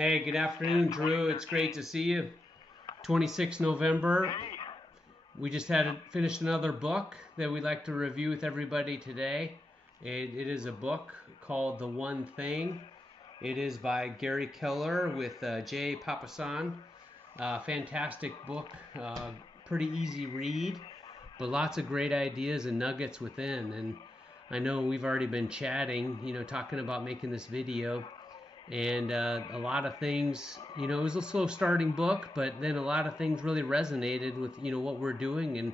Hey, good afternoon, Drew. It's great to see you. 26 November. Hey, We just had finished another book that we'd like to review with everybody today. It is a book called The One Thing. It is by Gary Keller with Jay Papasan. Fantastic book, pretty easy read, but lots of great ideas and nuggets within. And I know we've already been chatting, talking about making this video, and a lot of things, it was a slow starting book, but then a lot of things really resonated with what we're doing, and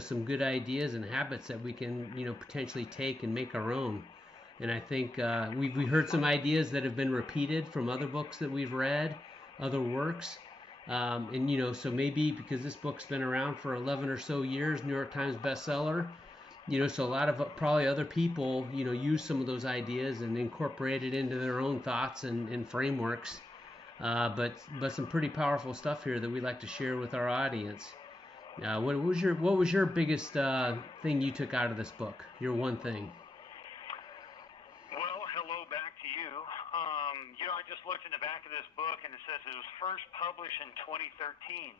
some good ideas and habits that we can potentially take and make our own. And I think we heard some ideas that have been repeated from other books that we've read, other works. And so maybe because this book's been around for 11 or so years, New York Times bestseller, so a lot of probably other people use some of those ideas and incorporate it into their own thoughts and frameworks. But some pretty powerful stuff here that we like to share with our audience. What was your biggest thing you took out of this book? Your one thing. well, hello back to you. I just looked in the back of this book and it says it was first published in 2013.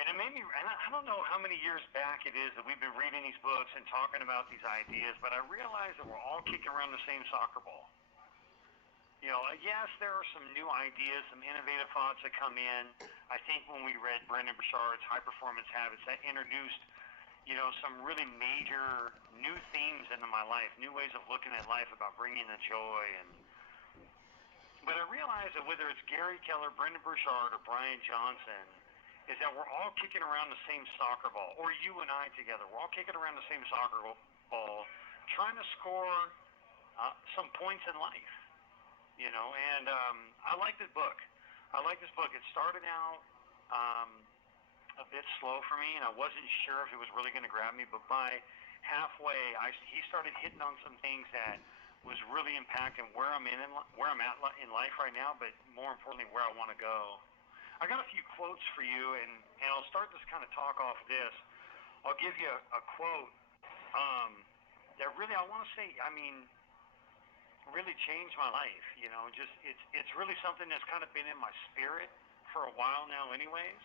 And it made me, and I don't know how many years back it is that we've been reading these books and talking about these ideas, but I realized that we're all kicking around the same soccer ball. Yes, there are some new ideas, some innovative thoughts that come in. I think when we read Brendan Burchard's High Performance Habits, that introduced some really major new themes into my life, new ways of looking at life about bringing the joy. But I realize that whether it's Gary Keller, Brendan Burchard, or Brian Johnson, is that we're all kicking around the same soccer ball, or you and I together, we're all kicking around the same soccer ball, trying to score some points in life. And I like this book. I like this book. It started out um, a bit slow for me, and I wasn't sure if it was really going to grab me. But by halfway, he started hitting on some things that was really impacting where where I'm at in life right now. But more importantly, where I want to go. I got a few quotes for you, and I'll start this kind of talk off this. I'll give you a quote um, that really I want to say. I mean, really changed my life. Just it's really something that's kind of been in my spirit for a while now, anyways.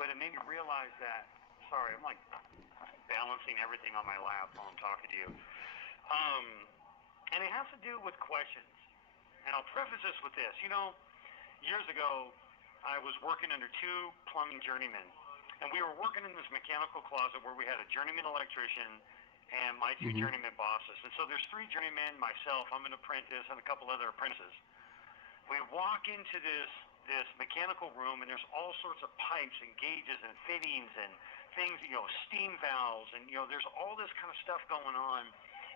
But it made me realize that. Sorry, I'm like balancing everything on my lap while I'm talking to you. Um, and it has to do with questions. And I'll preface this with this. Years ago, I was working under two plumbing journeymen, and we were working in this mechanical closet where we had a journeyman electrician and my two Mm-hmm. journeyman bosses. And so there's three journeymen, myself, I'm an apprentice, and a couple other apprentices. We walk into this mechanical room, and there's all sorts of pipes and gauges and fittings and things, steam valves, and there's all this kind of stuff going on.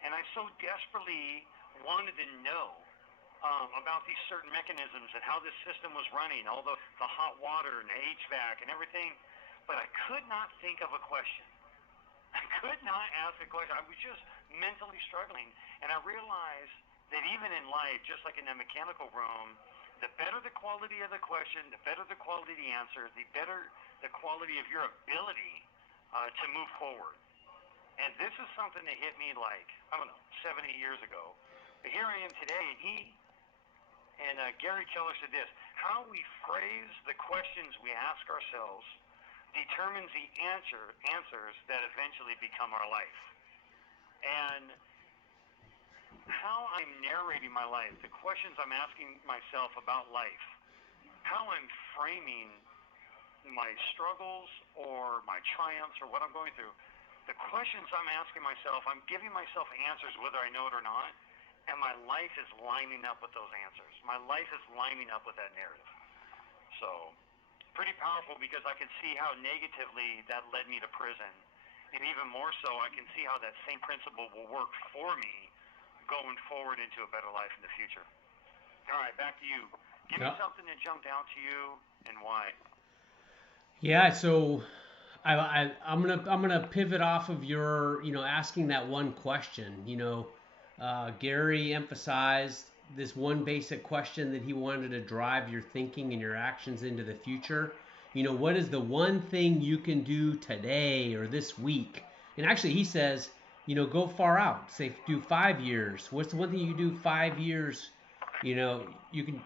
And I so desperately wanted to know about these certain mechanisms and how this system was running, all the hot water and the HVAC and everything. But I could not think of a question. I could not ask a question. I was just mentally struggling. And I realized that even in life, just like in the mechanical room, the better the quality of the question, the better the quality of the answer, the better the quality of your ability to move forward. And this is something that hit me like, I don't know, 70 years ago. But here I am today, and Gary Keller said this: how we phrase the questions we ask ourselves determines the answers that eventually become our life. And how I'm narrating my life, the questions I'm asking myself about life, how I'm framing my struggles or my triumphs or what I'm going through, the questions I'm asking myself, I'm giving myself answers whether I know it or not, and my life is lining up with those answers. My life is lining up with that narrative. So, pretty powerful because I can see how negatively that led me to prison. And even more so, I can see how that same principle will work for me going forward into a better life in the future. All right, back to you. Give me Yeah. something that jumped out to you and why. Yeah. So I'm gonna pivot off of your asking that one question. Gary emphasized this one basic question that he wanted to drive your thinking and your actions into the future. What is the one thing you can do today or this week? And actually, he says, go far out. Say, do 5 years. What's the one thing you do 5 years? You can.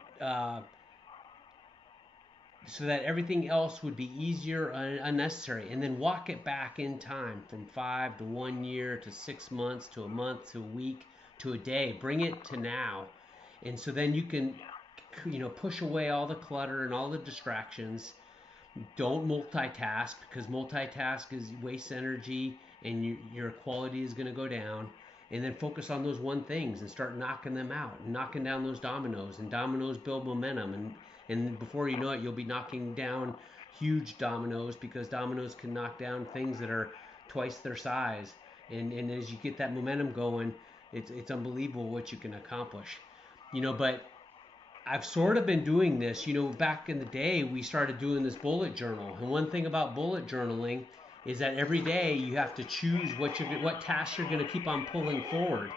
so that everything else would be easier and unnecessary, and then walk it back in time from 5 to 1 year to 6 months to a month to a week to a day. Bring it to now, and so then you can, push away all the clutter and all the distractions. Don't multitask, because multitask is wastes energy, and your quality is going to go down. And then focus on those one things and start knocking them out, and knocking down those dominoes. And dominoes build momentum, and before you know it, you'll be knocking down huge dominoes, because dominoes can knock down things that are twice their size. And as you get that momentum going, it's unbelievable what you can accomplish. But I've sort of been doing this. Back in the day, we started doing this bullet journal. And one thing about bullet journaling is that every day you have to choose what tasks you're going to keep on pulling forward.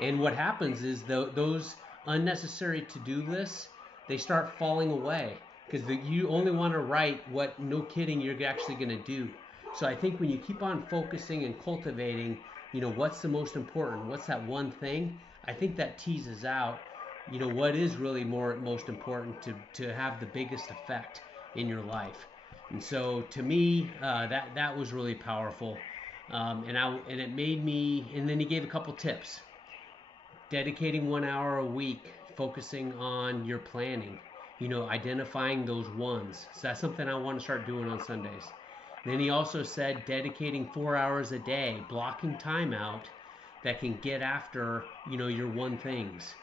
And what happens is those unnecessary to-do lists, they start falling away, because you only want to write what, no kidding, you're actually going to do. So I think when you keep on focusing and cultivating, what's the most important, what's that one thing, I think that teases out, what is really most important to have the biggest effect in your life. And so to me, that was really powerful. And it made me. And then he gave a couple tips: dedicating 1 hour a week, focusing on your planning, identifying those ones. So that's something I want to start doing on Sundays. Then he also said dedicating 4 hours a day, blocking time out that can get after, your one things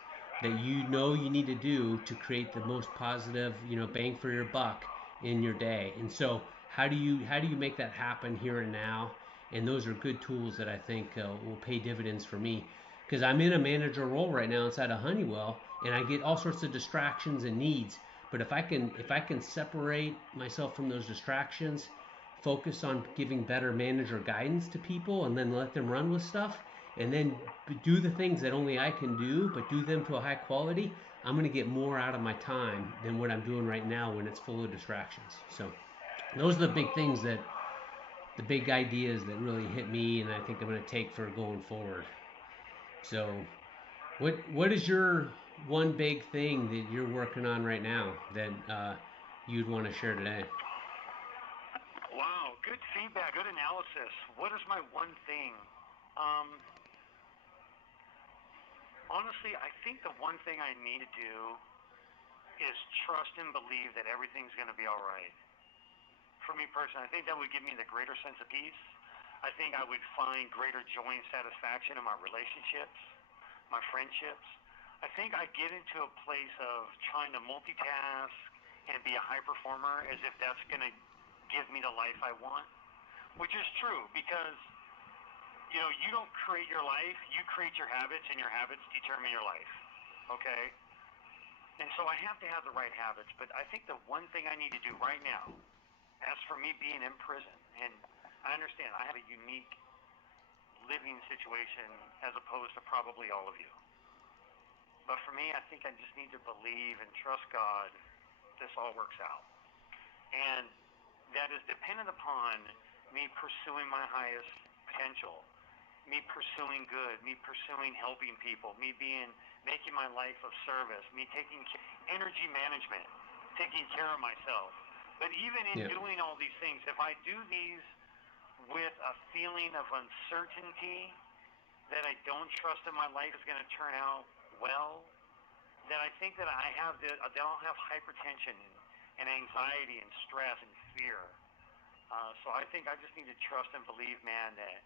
that you need to do to create the most positive, bang for your buck in your day. And so how do you make that happen here and now? And those are good tools that I think will pay dividends for me, because I'm in a manager role right now inside of Honeywell, and I get all sorts of distractions and needs. But if I can separate myself from those distractions, focus on giving better manager guidance to people, and then let them run with stuff, and then do the things that only I can do, but do them to a high quality, I'm going to get more out of my time than what I'm doing right now when it's full of distractions. So those are the big things, the big ideas that really hit me, and I think I'm going to take for going forward. So, what is your one big thing that you're working on right now that you'd want to share today? Wow, good feedback, good analysis. What is my one thing? Um, Honestly, I think the one thing I need to do is trust and believe that everything's going to be all right. For me personally, I think that would give me the greater sense of peace. I think I would find greater joy and satisfaction in my relationships, my friendships. I think I get into a place of trying to multitask and be a high performer as if that's going to give me the life I want, which is true because you don't create your life, you create your habits, and your habits determine your life. Okay? And so I have to have the right habits, but I think the one thing I need to do right now, as for me being in prison, and I understand I have a unique living situation as opposed to probably all of you. But for me, I think I just need to believe and trust God this all works out. And that is dependent upon me pursuing my highest potential, me pursuing good, me pursuing helping people, me making my life of service, me taking energy management, taking care of myself. But even in Yeah. doing all these things, if I do these with a feeling of uncertainty that I don't trust that my life is going to turn out well, then I think that I'll have hypertension and anxiety and stress and fear. So I think I just need to trust and believe, man, that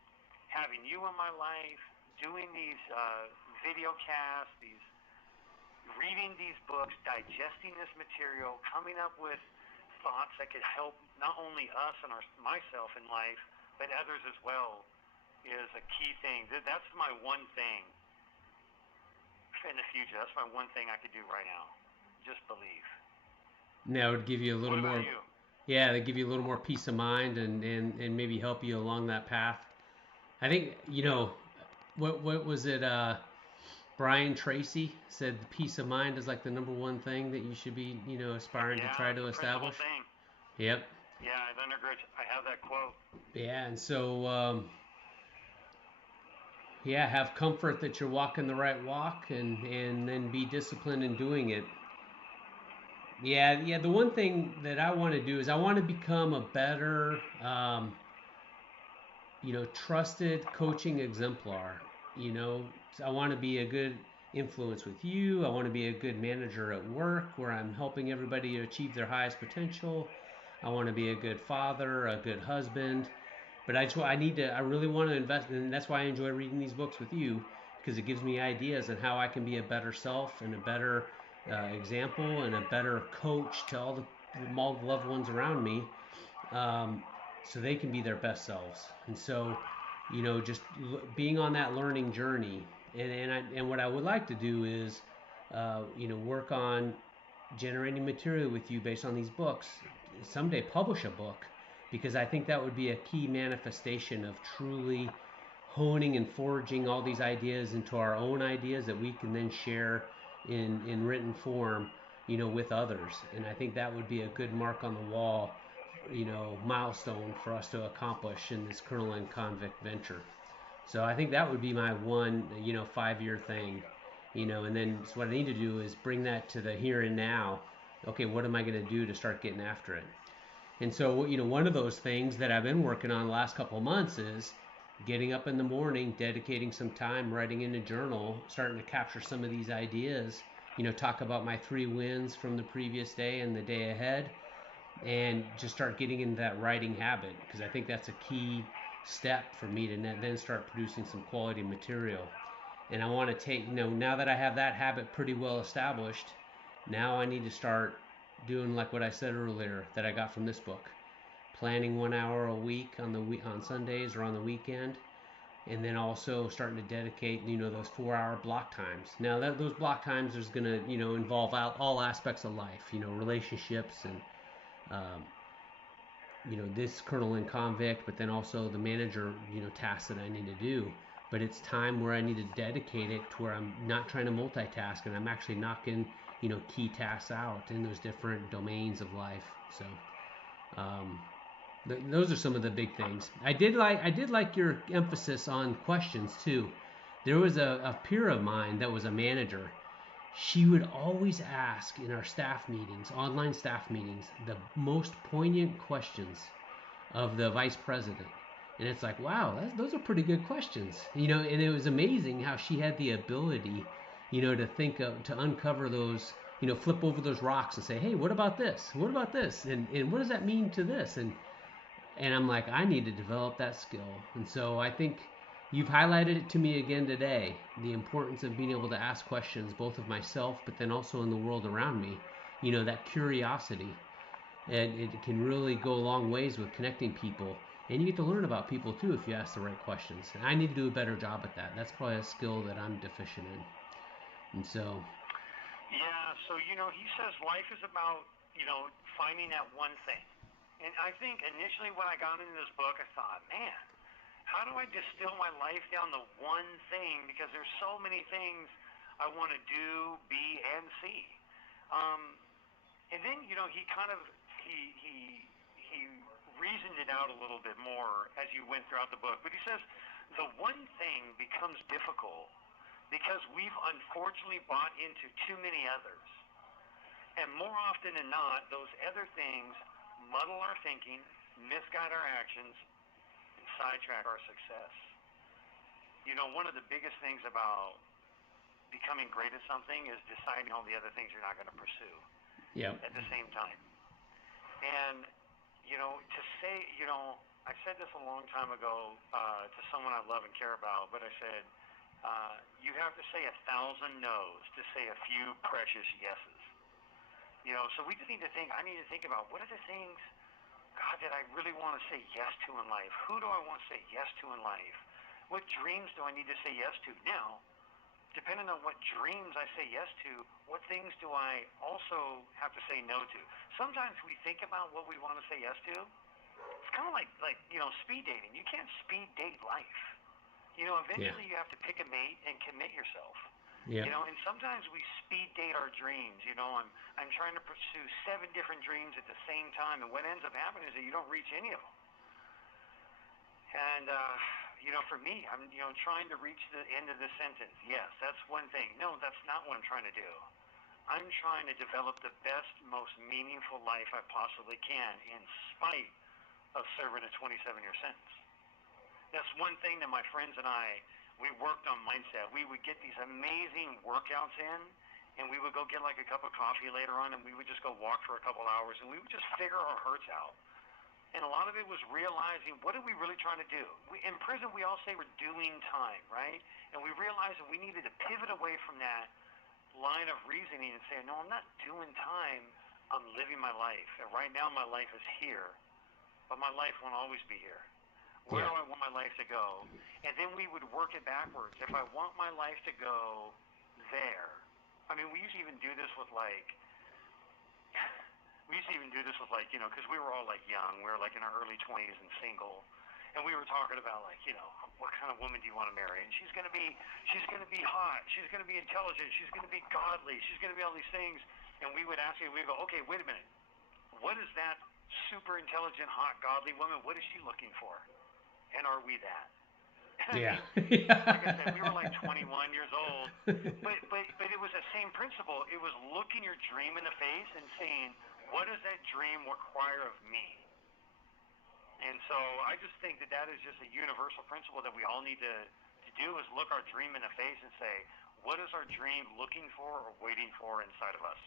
having you in my life, doing these video casts, reading these books, digesting this material, coming up with thoughts that could help not only us and myself in life, but others as well, is a key thing. That's my one thing in the future. That's my one thing I could do right now. Just believe. Now, it would give you a little What about more. you? Yeah, they give you a little more peace of mind, and maybe help you along that path. I think, what was it? Brian Tracy said peace of mind is like the number one thing that you should be, aspiring to Yeah, try it's to the principal establish. thing. Yep. Yeah, I have that quote. Yeah, and so, yeah, have comfort that you're walking the right walk, and then be disciplined in doing it. Yeah. The one thing that I want to do is I want to become a better, trusted coaching exemplar. You know, I want to be a good influence with you. I want to be a good manager at work where I'm helping everybody to achieve their highest potential. I want to be a good father, a good husband. But I really want to invest, and that's why I enjoy reading these books with you because it gives me ideas on how I can be a better self and a better example and a better coach to all the loved ones around me, um, so they can be their best selves. And so, just being on that learning journey, and what I would like to do is, work on generating material with you based on these books. Someday publish a book, because I think that would be a key manifestation of truly honing and forging all these ideas into our own ideas that we can then share in written form, with others. And I think that would be a good mark on the wall, milestone for us to accomplish in this Colonel and Convict venture. So I think that would be my one, 5-year thing, and then so what I need to do is bring that to the here and now. Okay, what am I going to do to start getting after it? And so, one of those things that I've been working on the last couple of months is getting up in the morning, dedicating some time, writing in a journal, starting to capture some of these ideas, talk about my 3 wins from the previous day and the day ahead, and just start getting into that writing habit, because I think that's a key step for me to then start producing some quality material. And I want to take, now that I have that habit pretty well established, now I need to start doing like what I said earlier that I got from this book, planning 1 hour a week on Sundays or on the weekend, and then also starting to dedicate, those 4 hour block times. Now that those block times is going to, involve all aspects of life, relationships and um, this colonel and convict, but then also the manager, tasks that I need to do. But it's time where I need to dedicate it to where I'm not trying to multitask and I'm actually knocking, key tasks out in those different domains of life. So um, those are some of the big things. I did like your emphasis on questions too. There was a peer of mine that was a manager. She would always ask in our staff meetings, online staff meetings, the most poignant questions of the vice president. And it's like, wow, those are pretty good questions. And it was amazing how she had the ability, to uncover those, flip over those rocks and say, hey, what about this? What about this? And what does that mean to this? And I'm like, I need to develop that skill. And so I think you've highlighted it to me again today, the importance of being able to ask questions, both of myself, but then also in the world around me. That curiosity. And it can really go a long ways with connecting people. And you get to learn about people too if you ask the right questions. And I need to do a better job at that. That's probably a skill that I'm deficient in. And so, Yeah, so he says life is about, finding that one thing. And I think initially when I got into this book, I thought, man, how do I distill my life down to one thing? Because there's so many things I want to do, be, and see. Um, and then, he kind of he reasoned it out a little bit more as you went throughout the book. But he says the one thing becomes difficult because we've unfortunately bought into too many others. And more often than not, those other things muddle our thinking, misguide our actions, and sidetrack our success. One of the biggest things about becoming great at something is deciding all the other things you're not going to pursue yeah, at the same time. And, to say, I said this a long time ago to someone I love and care about, but I said, you have to say 1,000 no's to say a few precious yeses. So we just need to I need to think about what are the things, God, that I really want to say yes to in life? Who do I want to say yes to in life? What dreams do I need to say yes to? Now, depending on what dreams I say yes to, what things do I also have to say no to? Sometimes we think about what we want to say yes to. It's kind of like speed dating. You can't speed date life. yeah, Eventually you have to pick a mate and commit yourself. yeah, And sometimes we speed date our dreams. I'm trying to pursue 7 different dreams at the same time, and what ends up happening is that you don't reach any of them. And for me, I'm trying to reach the end of the sentence. Yes, that's one thing. No, that's not what I'm trying to do. I'm trying to develop the best, most meaningful life I possibly can in spite of serving a 27-year sentence. That's one thing that my friends and I, we worked on mindset. We would get these amazing workouts in, and we would go get like a cup of coffee later on, and we would just go walk for a couple hours, and we would just figure our hurts out. And a lot of it was realizing, what are we really trying to do? In prison, we all say we're doing time, right? And we realized that we needed to pivot away from that line of reasoning and say, no, I'm not doing time. I'm living my life. And right now, my life is here, but my life won't always be here. Where do I want my life to go? And then we would work it backwards. If I want my life to go there, I mean, we used to even do this with because we were all like young. We were like in our early 20s and single. And we were talking about what kind of woman do you want to marry? And she's going to be hot. She's going to be intelligent. She's going to be godly. She's going to be all these things. And we would ask her, we'd go, okay, wait a minute. What is that super intelligent, hot, godly woman? What is she looking for? And are we that? Yeah. Like I said, we were like 21 years old, but it was the same principle. It was looking your dream in the face and saying, what does that dream require of me? And so I just think that is just a universal principle that we all need to do, is look our dream in the face and say, what is our dream looking for or waiting for inside of us?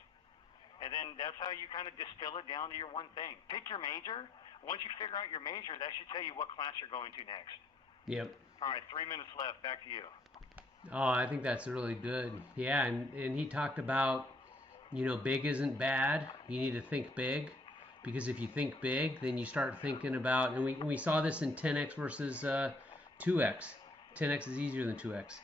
And then that's how you kind of distill it down to your one thing. Pick your major. Once you figure out your major, that should tell you what class you're going to next. Yep. All right, 3 minutes left. Back to you. Oh, I think that's really good. Yeah, and he talked about, big isn't bad. You need to think big, because if you think big, then you start thinking about, and we saw this in 10x versus 2x. 10x is easier than 2x.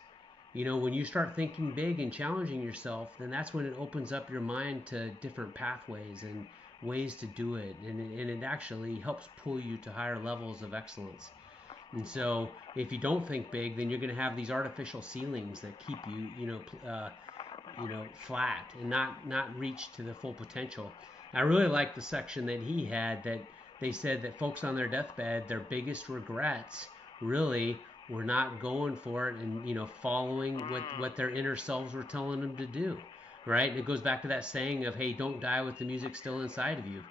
When you start thinking big and challenging yourself, then that's when it opens up your mind to different pathways and ways to do it, and it actually helps pull you to higher levels of excellence. And so, if you don't think big, then you're going to have these artificial ceilings that keep you, flat and not reach to the full potential. I really like the section that he had, that they said that folks on their deathbed, their biggest regrets really were not going for it and following what their inner selves were telling them to do. Right? And it goes back to that saying of, hey, don't die with the music still inside of you.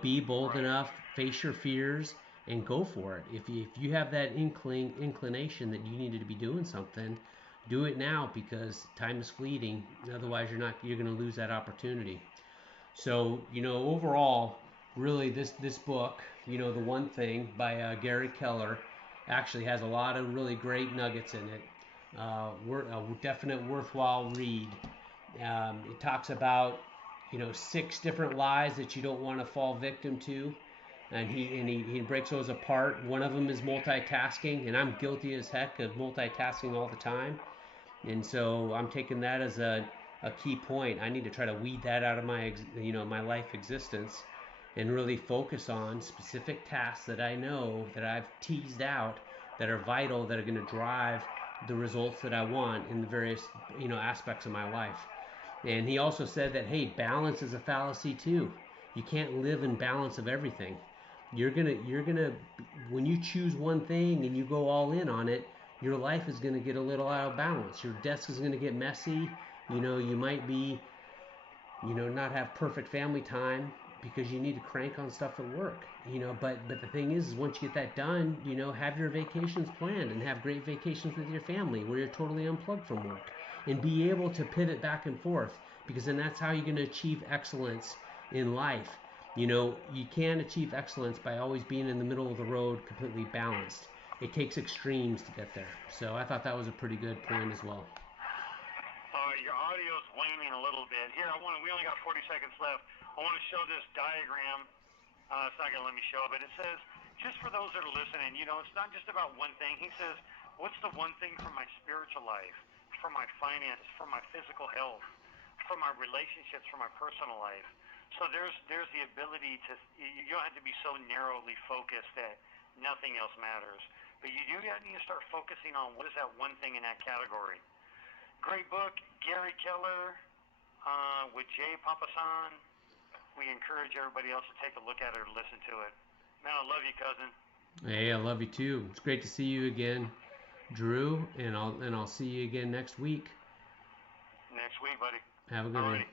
Be bold enough, face your fears, and go for it. If you have that inclination that you needed to be doing something, do it now, because time is fleeting. Otherwise, you're going to lose that opportunity. So overall, really this book, The One Thing by Gary Keller, actually has a lot of really great nuggets in it. We're a definite worthwhile read. It talks about 6 different lies that you don't want to fall victim to, and he breaks those apart. One of them is multitasking, and I'm guilty as heck of multitasking all the time. And so I'm taking that as a key point. I need to try to weed that out of my life existence, and really focus on specific tasks that I know that I've teased out, that are vital, that are going to drive the results that I want in the various aspects of my life. And he also said that, hey, balance is a fallacy too. You can't live in balance of everything. You're gonna when you choose one thing and you go all in on it, your life is gonna get a little out of balance. Your desk is gonna get messy. You might be, not have perfect family time because you need to crank on stuff at work. But the thing is once you get that done, have your vacations planned and have great vacations with your family where you're totally unplugged from work, and be able to pivot back and forth, because then that's how you're going to achieve excellence in life. You can't achieve excellence by always being in the middle of the road, completely balanced. It takes extremes to get there. So I thought that was a pretty good point as well. Your audio's waning a little bit. Here, we only got 40 seconds left. I want to show this diagram. It's not going to let me show it, but it says, just for those that are listening, it's not just about one thing. He says, what's the one thing for my spiritual life, for my finance, for my physical health, for my relationships, for my personal life? So there's the ability you don't have to be so narrowly focused that nothing else matters. But you do need to start focusing on what is that one thing in that category. Great book, Gary Keller, with Jay Papasan. We encourage everybody else to take a look at it or listen to it. Man, I love you, cousin. Hey, I love you too. It's great to see you again, Drew, and I'll see you again next week. Next week, buddy. Have a good one.